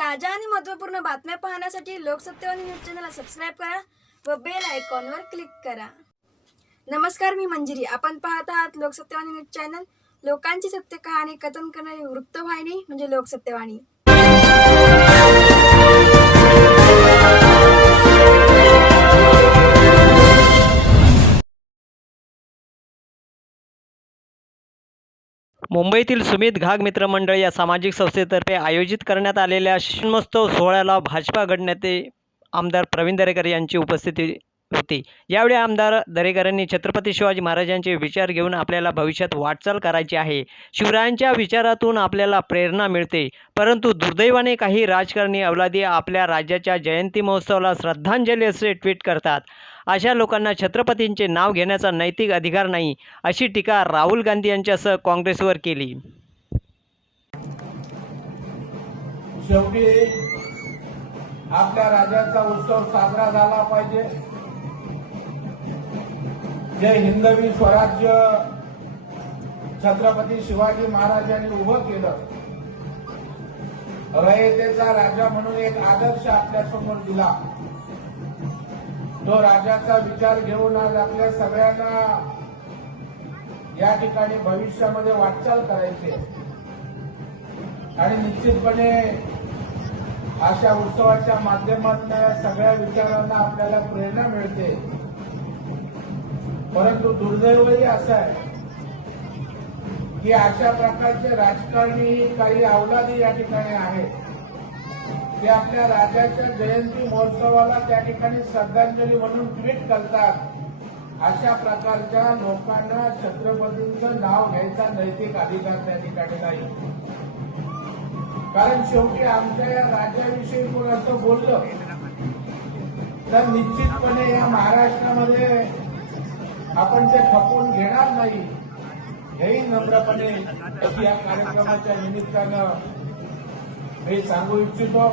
ताज्या आणि महत्त्वपूर्ण बातम्या पाहण्यासाठी लोकसत्तेवाणी न्यूज चॅनलला सबस्क्राईब करा व बेल आयकॉनवर क्लिक करा. नमस्कार मी मंजिरी. आपण पाहत आहात लोकसत्तेवाणी न्यूज चॅनल. लोकांची सत्य कहाणी कथन करणारी वृत्तवाहिनी म्हणजे लोकसत्तेवाणी मुंबईतील सुमित घाग मित्रमंडळ या सामाजिक संस्थेतर्फे आयोजित करण्यात आलेल्या शिक्षणोत्सव सोहळ्याला भाजपा गटनेते आमदार प्रवीण दरेकर यांची उपस्थिती होती. यावेळी आमदार दरेकरांनी छत्रपती शिवाजी महाराजांचे विचार घेऊन आपल्याला भविष्यात वाटचाल करायची आहे. शिवरायांच्या विचारातून आपल्याला प्रेरणा मिळते. परंतु दुर्दैवाने काही राजकारणी अवलादी आपल्या राज्याच्या जयंती महोत्सवाला श्रद्धांजली असे ट्विट करतात. अशा लोकांना छत्रपतींचे नाव घेण्याचा नैतिक अधिकार नाही अशी टीका राहुल गांधी यांच्यासह काँग्रेसवर केली. शेवटी आपल्या राज्याचा उत्सव साजरा झाला पाहिजे. जे हिंदवी स्वराज्य. छत्रपती शिवाजी महाराजांनी उभं केलं. रयतेचा राजा म्हणून एक आदर्श आपल्यासमोर दिला. तो राजाचा विचार घेऊन आज आपल्या सगळ्यांना या ठिकाणी भविष्यामध्ये वाटचाल करायची आणि निश्चितपणे अशा उत्सवाच्या माध्यमातून या सगळ्या विचारांना आपल्याला प्रेरणा मिळते. परंतु दुर्दैवही असं आहे की अशा प्रकारचे राजकारणी काही अवलादी या ठिकाणी आहेत. ते आपल्या राजाच्या जयंती महोत्सवाला त्या ठिकाणी श्रद्धांजली म्हणून ट्विट करतात. अशा प्रकारच्या लोकांना छत्रपतींचं नाव घ्यायचा नैतिक अधिकार त्या ठिकाणी नाही. कारण शेवटी आमच्या या राज्याविषयी कोण असं बोललं तर निश्चितपणे या महाराष्ट्रामध्ये आपण ते खपवून घेणार नाही. हेही नम्रपणे या कार्यक्रमाच्या निमित्तानं मी सांगू इच्छितो.